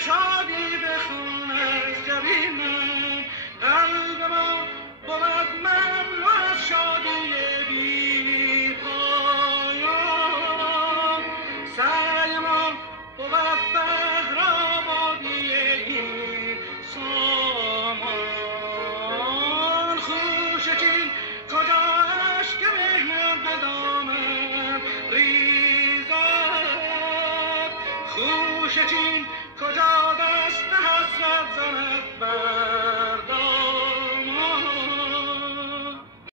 شادی به خون از جبینم، قلب ما بود مملو از شادی بی پایان. سعی ما بود بهرآبادی این سامان. خوشه چین کجا اشک مهنت به دامن ریزد، خوشه چین کجا